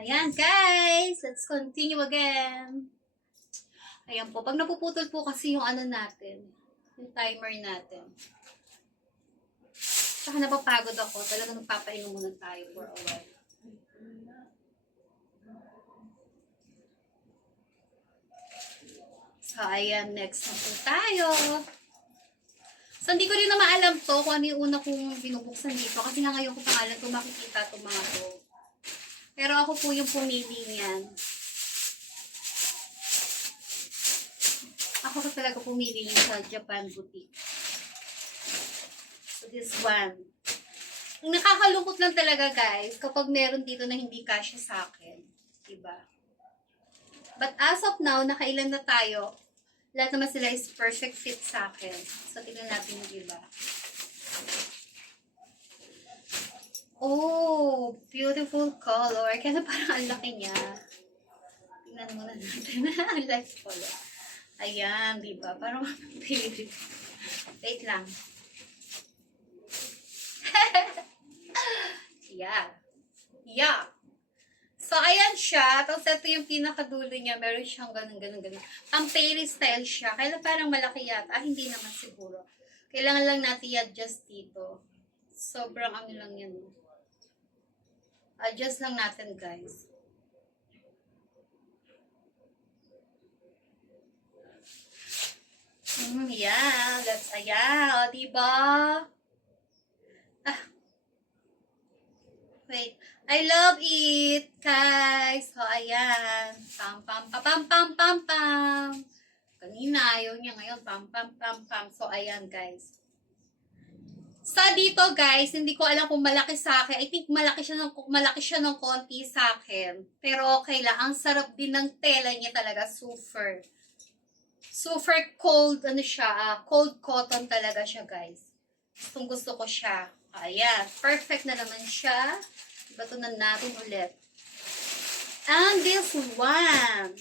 Ayan, guys! Let's continue again. Ayan po. Pag napuputol po kasi yung ano natin, yung timer natin. Saka napapagod ako. Talagang nagpapainom muna tayo for a while. So, ayan. Next na po tayo. So, hindi ko rin na maalam to kung ano yung una kong binubuksan dito. Kasi nga ngayon ko pangalan ito makikita itong mga to. Pero ako po yung pumili niyan. Ako pa talaga pumili yung sa Japan Boutique. So, this one. Ang nakakalungkot lang talaga, guys, kapag meron dito na hindi kasya sa akin. Diba? But as of now, nakailan na tayo. Lahat naman sila is perfect fit sa akin. So, tignan natin yung iba. Oh, beautiful color. Kaya parang ang laki niya. Tingnan muna natin. Ang laki pala. Ayan, diba? Parang pilit. Wait lang. Yeah. Yeah. So, ayan siya. Tapos, ito yung pinakadulo niya. Meron siyang ganun. Ang pairy style siya. Kaya parang malaki yata. Hindi naman siguro. Kailangan lang natin i-adjust dito. Sobrang ano lang yan. Adjust lang natin, guys. Yeah. Ayan. O, diba? Wait. I love it, guys. So, ayan. Pam, pam, pam, pam, pam, pam, pam. Kanina, ayaw niya ngayon. Pam, pam, pam, pam. So, ayan, guys. Sa dito, guys, hindi ko alam kung malaki sa akin. I think malaki siya ng konti sa akin. Pero okay lang. Ang sarap din ng tela niya talaga. Super. Super cold, ano siya, cold cotton talaga siya, guys. Gusto ko siya. Ayan. Perfect na naman siya. Batunan natin ulit. And this one.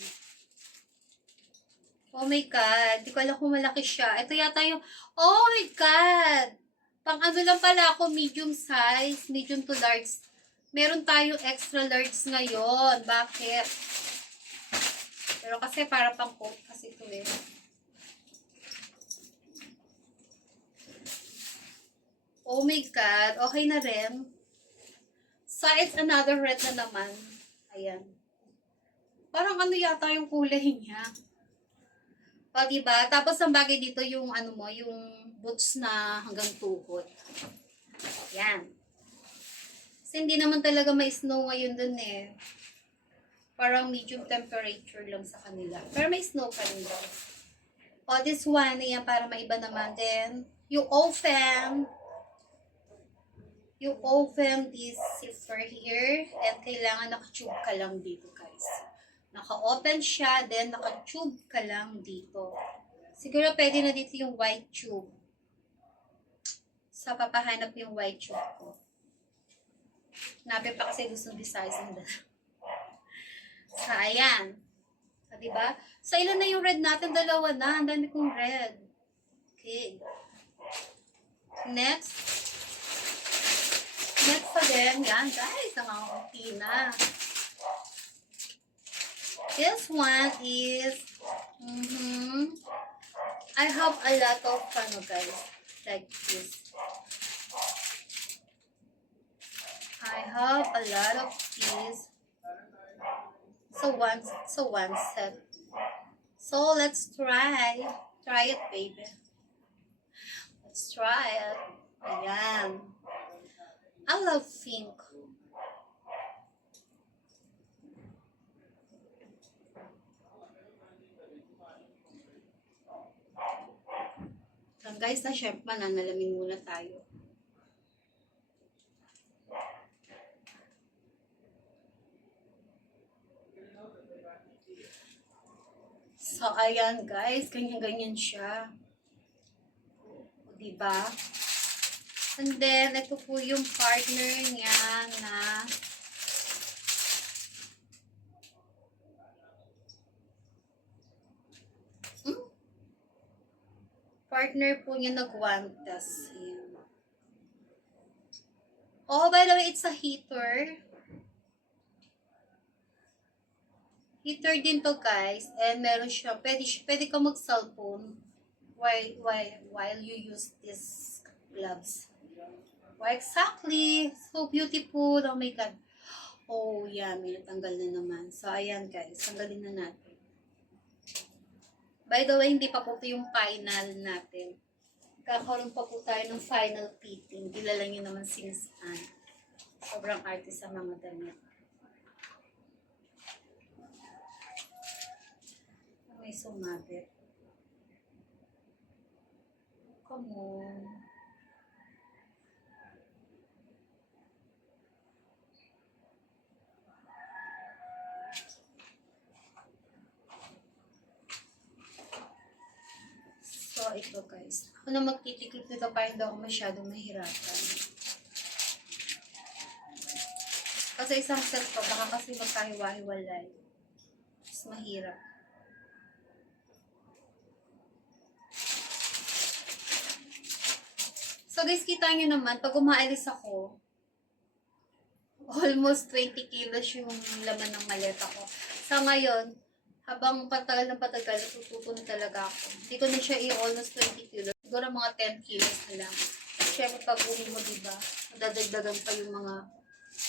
Oh my God. Di ko alam kung malaki siya. Ito yata yung, oh my God. Pang ano lang pala ako, medium size, medium to large. Meron tayong extra large ngayon. Bakit? Pero kasi para pang coat kasi ito eh. Oh my God. Okay na rin. So, it's another red na naman. Ayan. Parang ano yata yung kulay niya. O, diba? Tapos, ang bagay dito yung ano mo, yung boots na hanggang tuhod. Yan. Kasi hindi naman talaga may snow ngayon dun eh. Parang medium temperature lang sa kanila. Pero may snow pa rin daw. O, this one, ayan, para maiba naman. Then, you open this zipper here. And kailangan naka-tube ka lang dito, guys. Naka-open siya, then naka-tube ka lang dito. Siguro pwede na dito yung white tube. So, papahanap yung white tube ko. Hanapin pa kasi gusto design na. So, ayan. So, diba? So, ilan na yung red natin? Dalawa na. Ang dami kong red. Okay. Next. Next again. Yan, guys. Ang mga kunti na. This one is, I have a lot of fun, guys, like this. I have a lot of these. So one set. So let's try it, baby. Let's try it. Ayan. I love pink. Guys, na syempre mananalamin muna tayo. So, ayan guys, ganyan-ganyan siya. O, diba? And then, ito po yung partner niya na partner po niya nag-wantas. Oh, by the way, it's a heater. Heater din to guys. And meron siya, pwede ka mag-cellphone while you use these gloves. Why exactly? So beautiful. Oh my God. Oh yeah, may natanggal na naman. So ayan guys, tanggalin na natin. By the way, hindi pa po ito yung final natin. Kakaroon pa po tayo ng final fitting. Kilala nyo naman since sobrang artist sa mga damit. May sumabit. Come on. So, ito guys. Ako na magtitiklip nito para hindi ako masyadong mahirapan. Kasi isang set ko, baka kasi magkahiwa-hiwalay. Mas mahirap. So guys, kita nyo naman, pag umaalis ako, almost 20 kilos yung laman ng maleta ko. Sa ngayon, habang patagal ng patagal, natututo na talaga ako. Hindi ko na siya almost 20 kilos. Siguro mga 10 kilos na lang. Siyempre, pag uwi mo, diba, madadagdagan pa yung mga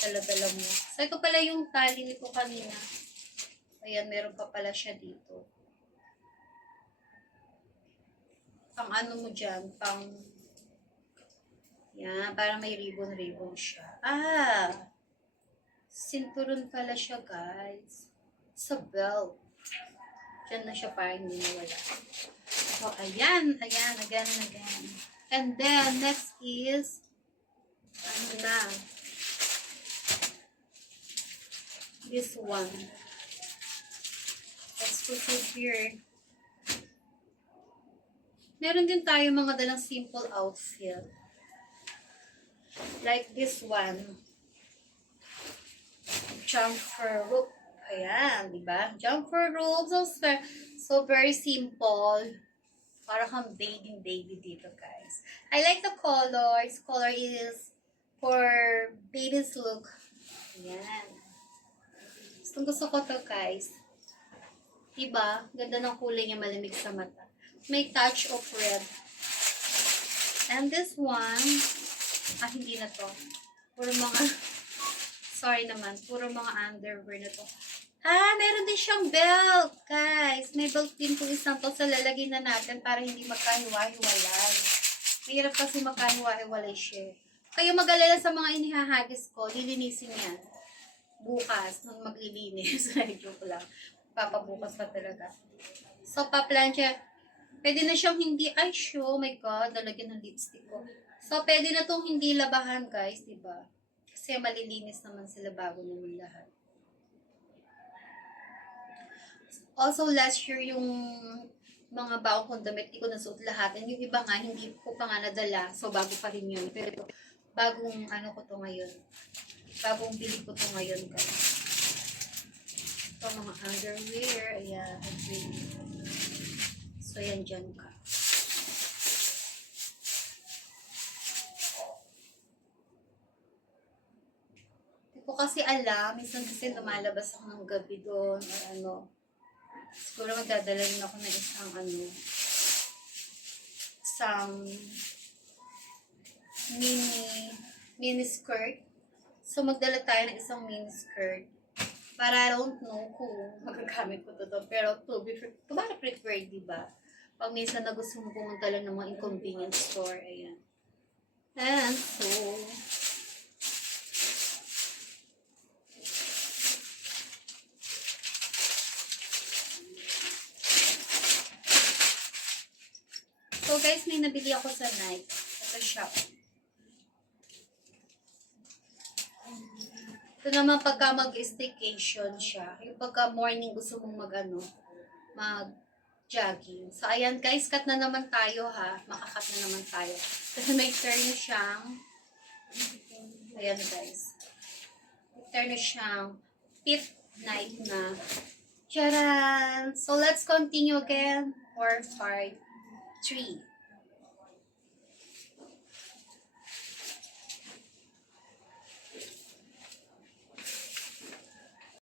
dala-dala mo. So, ito pala yung tali nito kanina. Ayan, meron pa pala siya dito. Pang ano mo dyan, pang... Yan, para may ribbon-ribbon siya. Sinturon pala siya, guys. Sa belt. Diyan na siya para hindi nawala. So, ayan, again. And then, next is, ano na, this one. Let's put it here. Meron din tayo mga dalang simple outfit. Like this one. Jumper rope. Ayan, diba? Jumper rope. So very simple. Para kang baby dito, guys. I like the color. This color is for baby's look. Ayan. Gusto ko to, guys. Diba? Ganda ng kulay niya, malamig sa mata. May touch of red. And this one, hindi na to. Puro mga, sorry naman, puro mga underwear na to. Meron din siyang belt, guys. May belt din po isang to. So, lalagyan na natin para hindi magkahiwa-hiwalay. Mahirap kasi magkahiwa-hiwalay siya. Kayo mag-alala sa mga inihahagis ko, lilinisin yan. Bukas, nung maglilinis. Joke lang. Papabukas pa talaga. So, pa-plancha. Pwede na siyang hindi, oh my God, lalagyan ng lipstick ko. So, pwede na tong hindi labahan, guys, diba? Kasi malilinis naman sila bago naman lahat. Also, last year, yung mga bago kong damit, hindi ko nasuot lahat. And yung iba nga, hindi ko pa nga nadala. So, bago pa rin yun. Pero ito, bagong ano ko to ngayon. Bagong bili ko to ngayon, guys. Ito, mga underwear. Ayan. So, yan dyan ka. Hindi ko kasi alam. Minsan kasi lumalabas ako ng gabi doon. Or ano. Siguro magdadala rin ako ng isang mini skirt. So, magdala tayo ng isang mini skirt. Para I don't know kung magagamit ko to. Pero to be preferred, diba? Pag minsan na gusto mo pumunta lang ng mga inconvenience store, ayan. And so guys, may nabili ako sa Nike. Sa shop. Ito naman pagka mag-staycation siya. Yung pagka morning gusto mong mag-jogging. So ayan guys, cut na naman tayo ha. Makakat na naman tayo. Kasi may turn na siyang, ayan guys. May turn na siyang fit night na. Charan! So let's continue again for part 3.